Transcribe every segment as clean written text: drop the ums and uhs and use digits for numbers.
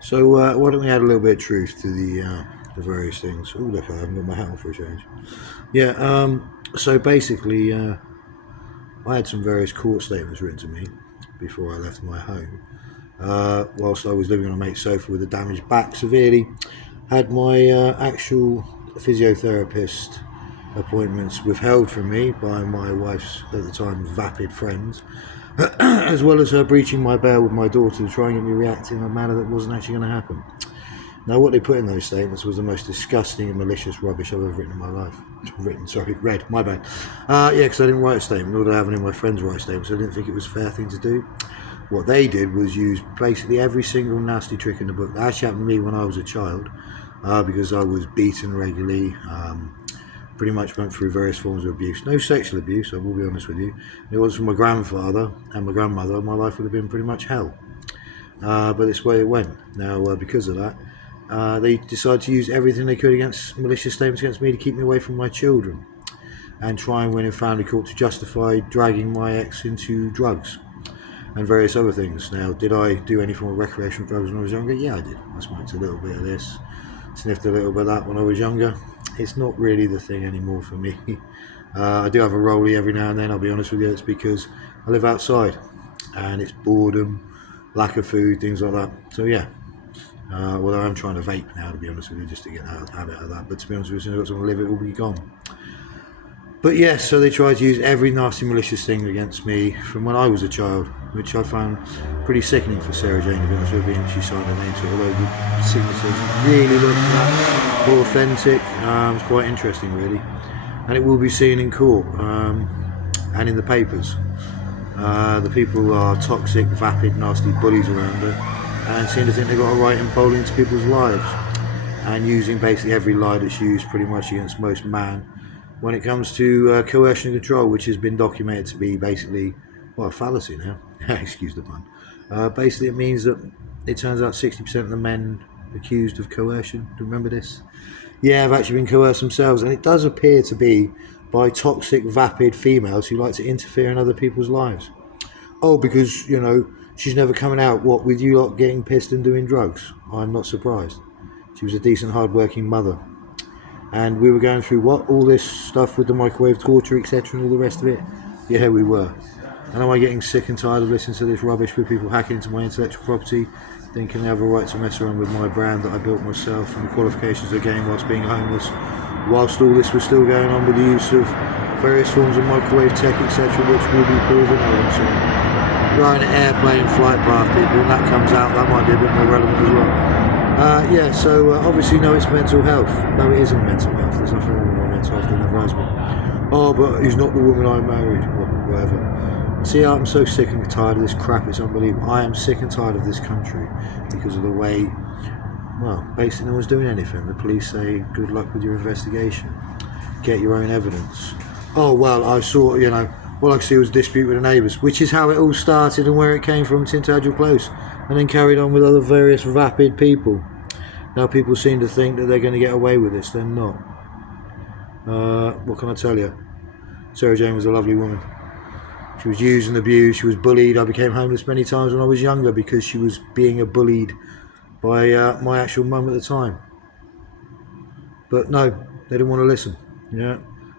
So why don't we add a little bit of truth to the various things? Oh, look, I haven't got my hat on for a change. Yeah. So basically, I had some various court statements written to me before I left my home. Whilst I was living on a mate's sofa with a damaged back severely, had my actual physiotherapist appointments withheld from me by my wife's at the time vapid friends, as well as her breaching my bail with my daughter to try and get me react in a manner that wasn't actually going to happen. Now, what they put in those statements was the most disgusting and malicious rubbish I've ever written in my life. Read, my bad. Yeah, because I didn't write a statement, nor did I have any of my friends write statements, so I didn't think it was a fair thing to do. What they did was use basically every single nasty trick in the book. That actually happened to me when I was a child, because I was beaten regularly, pretty much went through various forms of abuse. No sexual abuse, I will be honest with you. If it was from my grandfather and my grandmother, my life would have been pretty much hell. But it's where it went. Now, because of that, they decided to use everything they could against malicious statements against me to keep me away from my children and try and win in family court to justify dragging my ex into drugs and various other things. Now, did I do any form of recreational drugs when I was younger? Yeah, I did. I smoked a little bit of this, sniffed a little bit of that when I was younger. It's not really the thing anymore for me. I do have a rollie every now and then, I'll be honest with you. It's because I live outside and it's boredom, lack of food, things like that. So yeah, although I'm trying to vape now, to be honest with you, just to get out of the habit of that. But to be honest with you, as soon as I've got someone to live, it will be gone. But yes, so they tried to use every nasty malicious thing against me from when I was a child, which I found pretty sickening for Sarah Jane, to be honest with you, being she signed her name to it, although the signatures really look that authentic. It's quite interesting, really. And it will be seen in court and in the papers. The people are toxic, vapid, nasty bullies around her and seem to think they've got a right in bowling into people's lives and using basically every lie that's used pretty much against most man when it comes to coercion and control, which has been documented to be basically, well, a fallacy now. Excuse the pun. Basically, it means that it turns out 60% of the men accused of coercion, do you remember this? Yeah, have actually been coerced themselves, and it does appear to be by toxic, vapid females who like to interfere in other people's lives. Oh, because, she's never coming out, what, with you lot getting pissed and doing drugs? I'm not surprised. She was a decent, hard-working mother. And we were going through what? All this stuff with the microwave torture, etc., and all the rest of it? Yeah, we were. And am I getting sick and tired of listening to this rubbish with people hacking into my intellectual property, thinking they have a right to mess around with my brand that I built myself and the qualifications I gained whilst being homeless, whilst all this was still going on with the use of various forms of microwave tech, etc., which will be proven. We're in an airplane flight path, people, and that comes out, that might be a bit more relevant as well. So obviously, no, it's mental health. No, it isn't mental health. There's nothing wrong with my mental health, don't advise me. Oh, but he's not the woman I married, or whatever. See, I'm so sick and tired of this crap, it's unbelievable. I am sick and tired of this country because of the way, well, basically no one's doing anything. The police say, good luck with your investigation. Get your own evidence. Oh, well, I saw, all I could see was a dispute with the neighbours, which is how it all started and where it came from, Tintagel Close, and then carried on with other various vapid people. Now people seem to think that they're going to get away with this. They're not. What can I tell you? Sarah Jane was a lovely woman. She was used and abused. She was bullied. I became homeless many times when I was younger because she was being bullied by my actual mum at the time. But no, they didn't want to listen.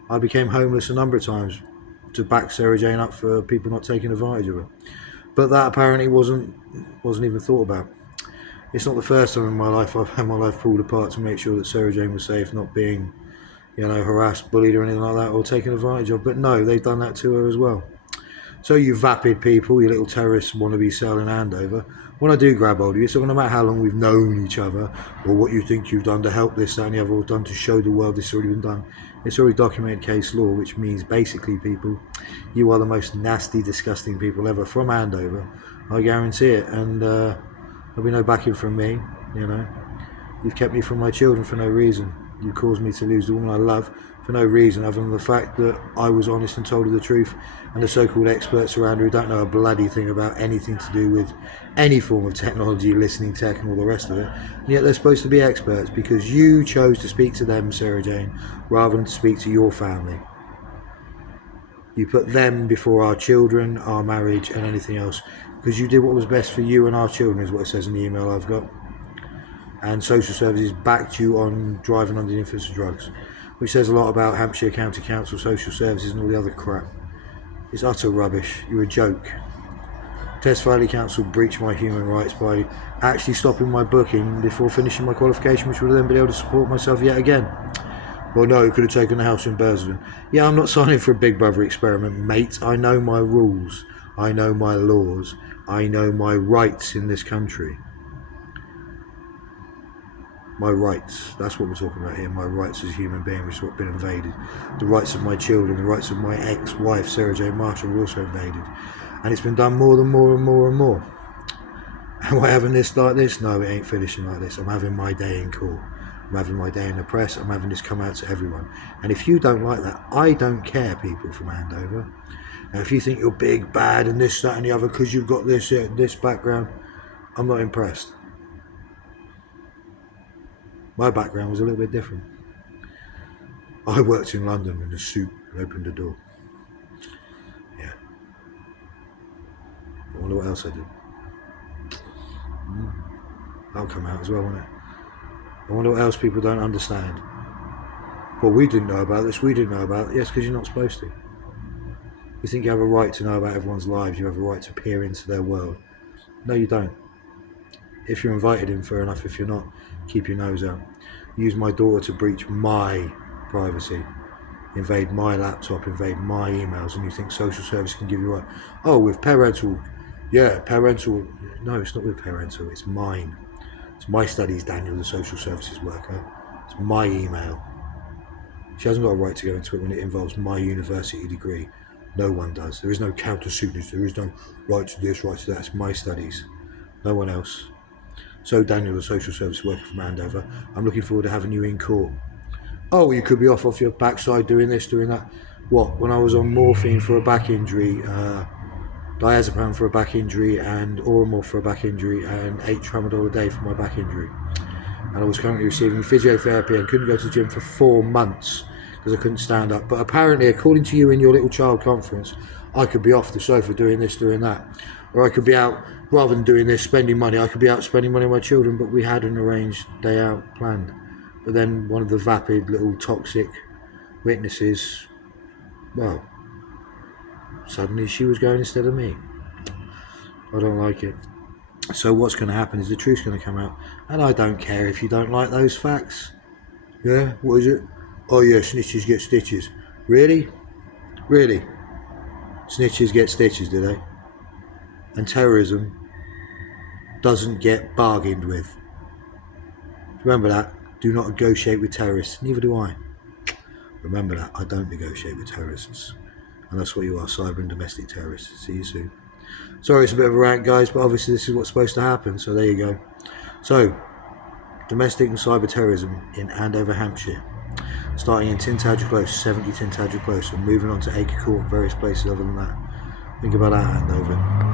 I became homeless a number of times to back Sarah Jane up for people not taking advantage of her. But that apparently wasn't even thought about. It's not the first time in my life I've had my life pulled apart to make sure that Sarah Jane was safe, not being, harassed, bullied or anything like that, or taken advantage of. But no, they've done that to her as well. So you vapid people, you little terrorists wannabe selling Andover, when I do grab hold of you, so no matter how long we've known each other, or what you think you've done to help this, that and the other, or done to show the world this has already been done, it's already documented case law, which means basically, people, you are the most nasty, disgusting people ever from Andover. I guarantee it, and there'll be no backing from me, You've kept me from my children for no reason. You caused me to lose the woman I love for no reason other than the fact that I was honest and told her the truth, and the so-called experts around her who don't know a bloody thing about anything to do with any form of technology, listening tech and all the rest of it, and yet they're supposed to be experts because you chose to speak to them, Sarah Jane, rather than to speak to your family. You put them before our children, our marriage and anything else, because you did what was best for you and our children, is what it says in the email I've got. and social services backed you on driving under the influence of drugs, which says a lot about Hampshire County Council, social services and all the other crap. It's utter rubbish. You're a joke. Test Valley Council breached my human rights by actually stopping my booking before finishing my qualification, which would have then been able to support myself yet again. Well, no, you could have taken a house in Bursden. Yeah, I'm not signing for a Big Brother experiment, mate. I know my rules. I know my laws. I know my rights in this country. My rights. That's what we're talking about here. My rights as a human being, which is what's been invaded. The rights of my children, the rights of my ex-wife, Sarah J. Marshall, were also invaded. And it's been done more and more. Am I having this like this? No, it ain't finishing like this. I'm having my day in court. I'm having my day in the press. I'm having this come out to everyone. And if you don't like that, I don't care, people from Andover. Now, if you think you're big, bad, and this, that, and the other because you've got this background, I'm not impressed. My background was a little bit different. I worked in London in a suit and opened the door. Yeah. I wonder what else I did. That'll come out as well, won't it? I wonder what else people don't understand. Well, we didn't know about this, we didn't know about it. Yes, because you're not supposed to. You think you have a right to know about everyone's lives, you have a right to peer into their world. No, you don't. If you're invited in, fair enough. If you're not, keep your nose out. Use my daughter to breach my privacy, invade my laptop, invade my emails, and you think social service can give you right? Oh, with parental, yeah, parental. No, it's not with parental, it's mine. It's my studies, Daniel, the social services worker. It's my email. She hasn't got a right to go into it when it involves my university degree. No one does. There is no counter-suitage. There is no right to this, right to that. It's my studies. No one else. So, Daniel, the social service worker from Andover, I'm looking forward to having you in court. Oh, you could be off your backside doing this, doing that. What? When I was on morphine for a back injury, diazepam for a back injury, and Oromorph for a back injury, and 8 tramadol a day for my back injury. And I was currently receiving physiotherapy and couldn't go to the gym for 4 months because I couldn't stand up. But apparently, according to you in your little child conference, I could be off the sofa doing this, doing that. Or I could be out, rather than doing this, spending money, I could be out spending money on my children, but we had an arranged day out planned. But then one of the vapid little toxic witnesses, well, suddenly she was going instead of me. I don't like it. So what's going to happen is the truth's going to come out, and I don't care if you don't like those facts. Yeah, what is it? Oh yeah, snitches get stitches. Really? Really? Snitches get stitches, do they? And terrorism doesn't get bargained with. Remember that. Do not negotiate with terrorists. Neither do I. Remember that. I don't negotiate with terrorists. And that's what you are, cyber and domestic terrorists. See you soon. Sorry, it's a bit of a rant, guys, but obviously this is what's supposed to happen, so there you go. So, domestic and cyber terrorism in Andover, Hampshire. Starting in Tintagel Close, 70 Tintagel Close, and moving on to Acre Court and various places other than that. Think about that, Andover.